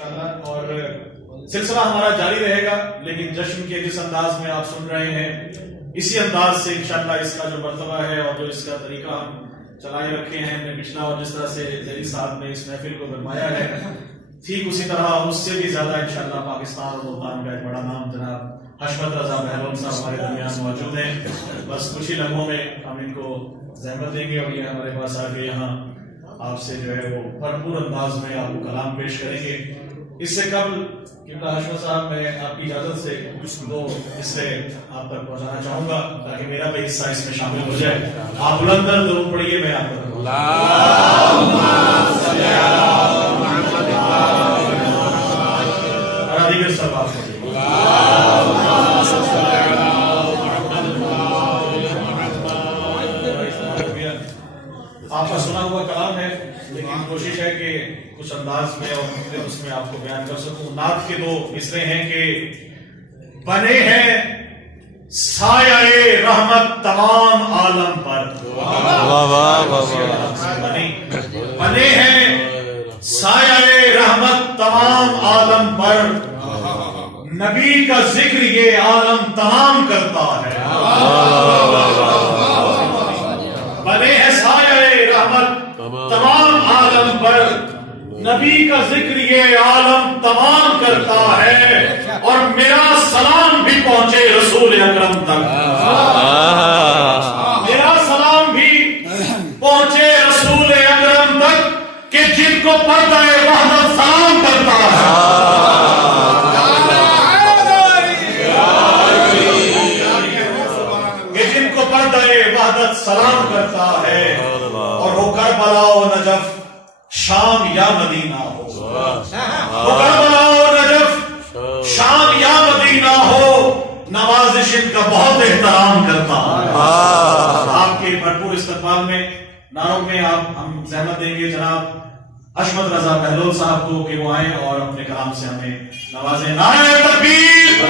انشاءاللہ، اور سلسلہ ہمارا جاری رہے گا، لیکن جشن کے جس انداز میں آپ سن رہے ہیں اسی انداز سے انشاءاللہ اس کا جو مرتبہ ہے اور جو اس کا طریقہ ہم چلائے رکھے ہیں ہم نے پچھلا، اور جس طرح سے ذیلی صاحب نے اس محفل کو فرمایا ہے، ٹھیک اسی طرح اس سے بھی زیادہ انشاءاللہ پاکستان اور ملتان کا ایک بڑا نام جناب حشمت رضا بہلول صاحب ہمارے درمیان موجود ہیں. بس کچھ ہی لمحوں میں ہم ان کو زحمت دیں گے اور یہ ہمارے پاس آ کے یہاں آپ سے جو ہے وہ بھرپور انداز میں آپ کو کلام پیش کریں گے. اس سے قبل قبلہ حشمت صاحب میں آپ کی اجازت سے کچھ دو حصے آپ تک پہنچانا چاہوں گا تاکہ میرا بھی حصہ اس میں شامل ہو جائے. آپ بلند کر درود پڑھیے، میں آپ کو آپ کا سنا ہوا کلام ہے، لیکن کوشش ہے کہ کچھ انداز میں اور اس میں آپ کو بیان کر سکوں. نعت کے دو مصرے ہیں کہ بنے ہیں سایہ رحمت تمام عالم پر، بنے ہیں سایہ رحمت تمام عالم پر، نبی کا ذکر یہ عالم تمام کرتا ہے. بنے ہیں سایہ رحمت تمام عالم پر، نبی کا ذکر یہ عالم تمام کرتا ہے، اور میرا سلام بھی پہنچے رسول اکرم تک. میرا سلام بھی پہنچے رسول اکرم تک کہ جن کو پردہ وحدت سلام کرتا ہے. وحدت سلام کرتا ہے، اور وہ کربلا و نجف شام یا مدینہ ہو، وہ کربلا و نجف شام یا مدینہ ہو، نوازش ان کا بہت احترام کرتا ہے. آپ کے بھرپور استقبال میں نعروں میں ہم زحمت دیں گے جناب حشمت رضا بہلول صاحب کو کہ وہ آئیں اور اپنے کلام سے ہمیں نوازیں. نعرہ تکبیر،